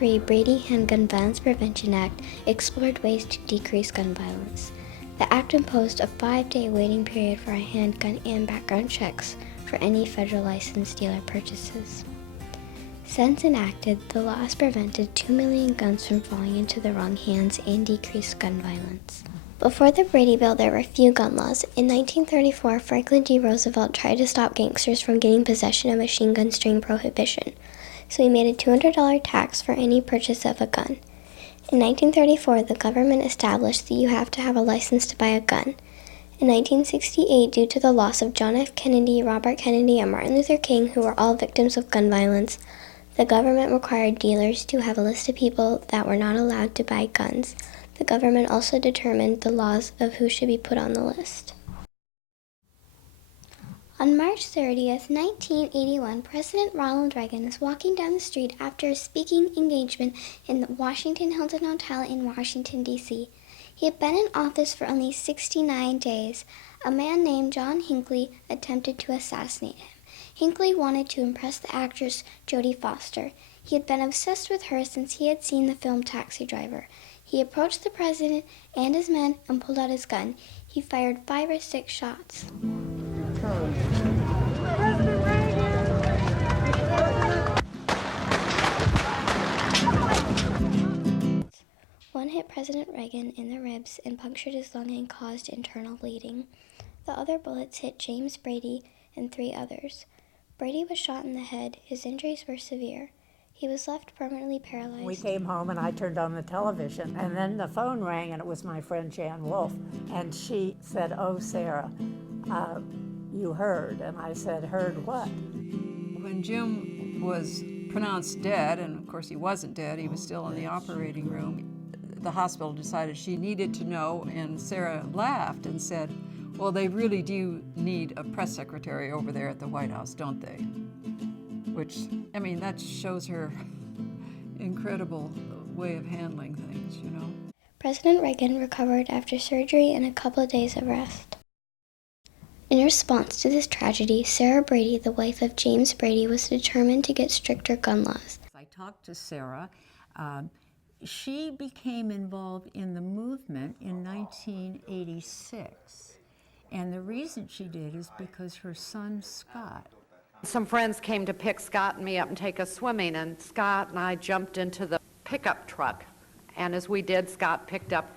1993 Brady Handgun Violence Prevention Act explored ways to decrease gun violence. The act imposed a 5-day waiting period for a handgun and background checks for any federal licensed dealer purchases. Since enacted, the law has prevented 2 million guns from falling into the wrong hands and decreased gun violence. Before the Brady Bill, there were few gun laws. In 1934, Franklin D. Roosevelt tried to stop gangsters from getting possession of machine guns during Prohibition, so he made a $200 tax for any purchase of a gun. In 1934, the government established that you have to have a license to buy a gun. In 1968, due to the loss of John F. Kennedy, Robert Kennedy, and Martin Luther King, who were all victims of gun violence, the government required dealers to have a list of people that were not allowed to buy guns. The government also determined the laws of who should be put on the list. On March 30th, 1981, President Ronald Reagan was walking down the street after a speaking engagement in the Washington Hilton Hotel in Washington, D.C. He had been in office for only 69 days. A man named John Hinckley attempted to assassinate him. Hinckley wanted to impress the actress Jodie Foster. He had been obsessed with her since he had seen the film Taxi Driver. He approached the president and his men and pulled out his gun. He fired 5 or 6 shots. One hit President Reagan in the ribs and punctured his lung and caused internal bleeding. The other bullets hit James Brady and 3 others. Brady was shot in the head. His injuries were severe. He was left permanently paralyzed. We came home and I turned on the television and then the phone rang and it was my friend Jan Wolfe. And she said, "Oh, Sarah, you heard." And I said, "Heard what?" When Jim was pronounced dead, and of course he wasn't dead, he was still in the operating room, the hospital decided she needed to know, and Sarah laughed and said, "Well, they really do need a press secretary over there at the White House, don't they?" Which, I mean, that shows her incredible way of handling things, you know. President Reagan recovered after surgery and a couple of days of rest. In response to this tragedy, Sarah Brady, the wife of James Brady, was determined to get stricter gun laws. I talked to Sarah. She became involved in the movement in 1986. And the reason she did is because her son, Scott. Some friends came to pick Scott and me up and take us swimming, and Scott and I jumped into the pickup truck. And as we did, Scott picked up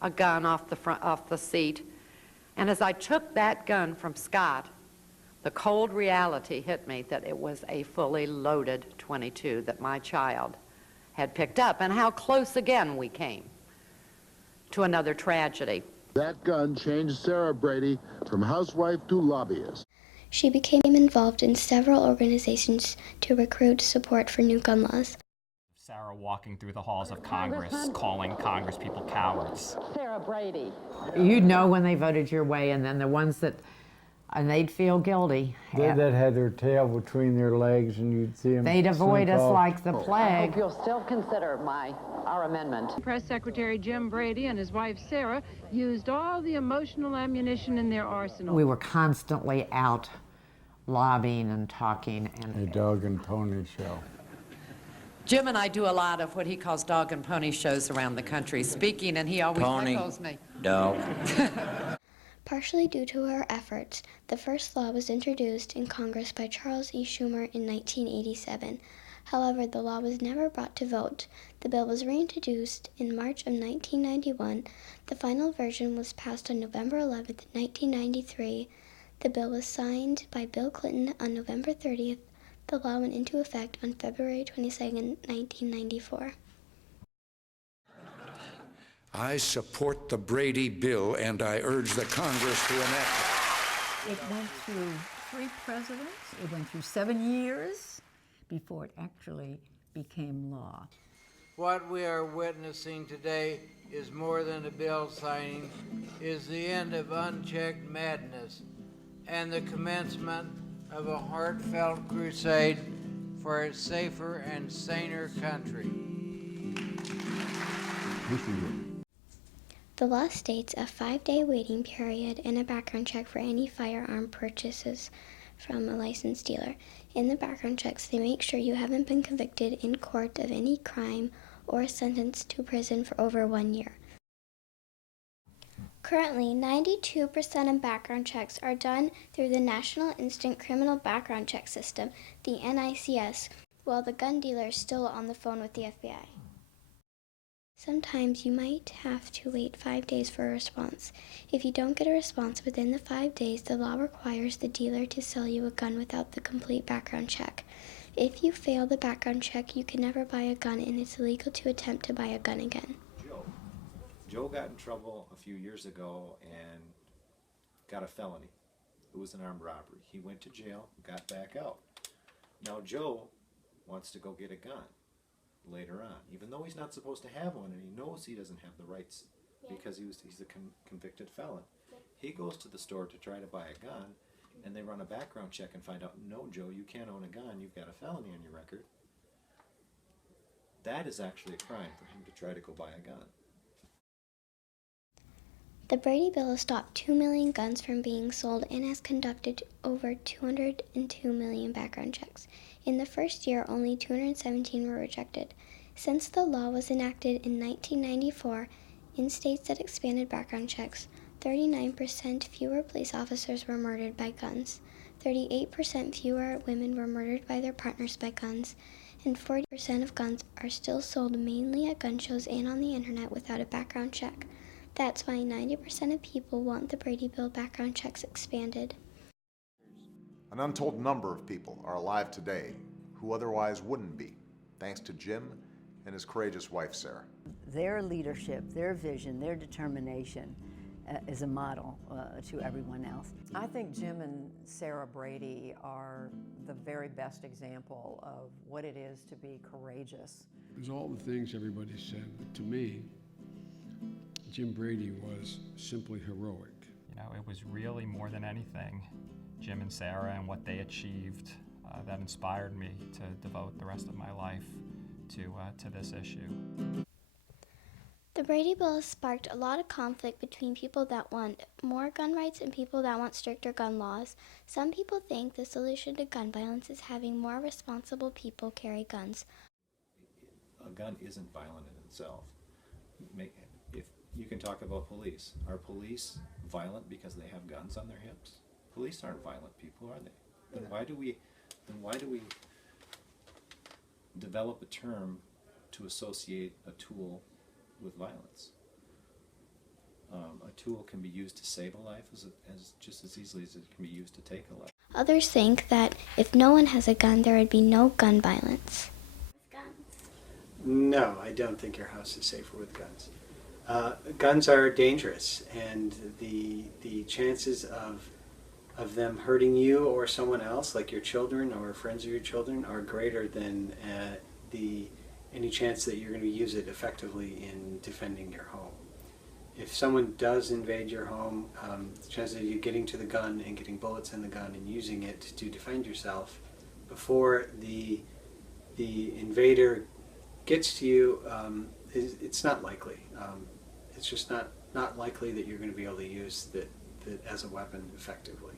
a gun off the seat. And as I took that gun from Scott, the cold reality hit me that it was a fully loaded .22 that my child had picked up, and how close again we came to another tragedy. That gun changed Sarah Brady from housewife to lobbyist. She became involved in several organizations to recruit support for new gun laws. Sarah walking through the halls of Congress, calling Congress people cowards. Sarah Brady. You'd know when they voted your way, and then the ones that, and they'd feel guilty. That had their tail between their legs, and you'd see them. They'd avoid us like the I plague. hope you'll still consider our amendment. Press Secretary Jim Brady and his wife Sarah used all the emotional ammunition in their arsenal. We were constantly out lobbying and talking. And A dog and pony show. Jim and I do a lot of what he calls dog and pony shows around the country, speaking, and he always echoes me. Dog. Partially due to her efforts, the first law was introduced in Congress by Charles E. Schumer in 1987. However, the law was never brought to vote. The bill was reintroduced in March of 1991. The final version was passed on November 11, 1993. The bill was signed by Bill Clinton on November 30th. The law went into effect on February 22, 1994. I support the Brady bill, and I urge the Congress to enact it. it went through 3 presidents. It went through 7 years before it actually became law. What we are witnessing today is more than a bill signing, is the end of unchecked madness and the commencement of a heartfelt crusade for a safer and saner country. The law states a 5-day waiting period and a background check for any firearm purchases from a licensed dealer. In the background checks, they make sure you haven't been convicted in court of any crime or sentenced to prison for over 1 year. Currently, 92% of background checks are done through the National Instant Criminal Background Check System, the NICS, while the gun dealer is still on the phone with the FBI. Sometimes you might have to wait 5 days for a response. If you don't get a response within the 5 days, the law requires the dealer to sell you a gun without the complete background check. If you fail the background check, you can never buy a gun, and it's illegal to attempt to buy a gun again. Joe got in trouble a few years ago and got a felony. It was an armed robbery. He went to jail, got back out. Now Joe wants to go get a gun later on, even though he's not supposed to have one, and he knows he doesn't have the rights because he's a convicted felon. He goes to the store to try to buy a gun, and they run a background check and find out, no, Joe, you can't own a gun. You've got a felony on your record. That is actually a crime for him to try to go buy a gun. The Brady bill has stopped 2 million guns from being sold and has conducted over 202 million background checks. In the first year, only 217 were rejected. Since the law was enacted in 1994, in states that expanded background checks, 39% fewer police officers were murdered by guns, 38% fewer women were murdered by their partners by guns, and 40% of guns are still sold mainly at gun shows and on the internet without a background check. That's why 90% of people want the Brady bill background checks expanded. An untold number of people are alive today who otherwise wouldn't be, thanks to Jim and his courageous wife, Sarah. Their leadership, their vision, their determination is a model to everyone else. I think Jim and Sarah Brady are the very best example of what it is to be courageous. There's all the things everybody said, but to me, Jim Brady was simply heroic. You know, it was really more than anything Jim and Sarah and what they achieved that inspired me to devote the rest of my life to this issue. The Brady bill has sparked a lot of conflict between people that want more gun rights and people that want stricter gun laws. Some people think the solution to gun violence is having more responsible people carry guns. A gun isn't violent in itself. If you can talk about police. Are police violent because they have guns on their hips? Police aren't violent people, are they? Then why do we develop a term to associate a tool with violence? A tool can be used to save a life as just as easily as it can be used to take a life. Others think that if no one has a gun, there would be no gun violence. No, I don't think your house is safer with guns. Guns are dangerous, and the chances of them hurting you or someone else, like your children or friends of your children, are greater than any chance that you're going to use it effectively in defending your home. If someone does invade your home, the chances of you getting to the gun and getting bullets in the gun and using it to defend yourself before the invader gets to you, it's not likely. It's just not likely that you're going to be able to use that as a weapon effectively.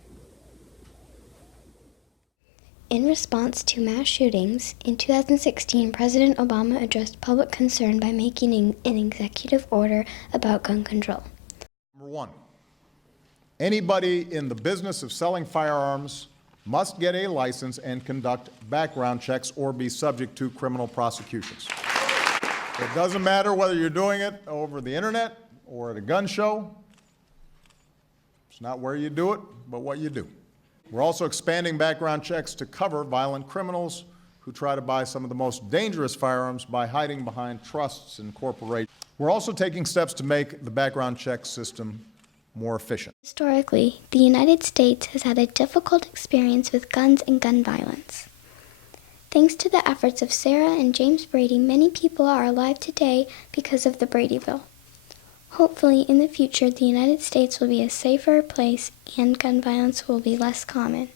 In response to mass shootings, in 2016, President Obama addressed public concern by making an executive order about gun control. Number one, anybody in the business of selling firearms must get a license and conduct background checks or be subject to criminal prosecutions. It doesn't matter whether you're doing it over the internet or at a gun show. It's not where you do it, but what you do. We're also expanding background checks to cover violent criminals who try to buy some of the most dangerous firearms by hiding behind trusts and corporations. We're also taking steps to make the background check system more efficient. Historically, the United States has had a difficult experience with guns and gun violence. Thanks to the efforts of Sarah and James Brady, many people are alive today because of the Brady bill. Hopefully, in the future, the United States will be a safer place and gun violence will be less common.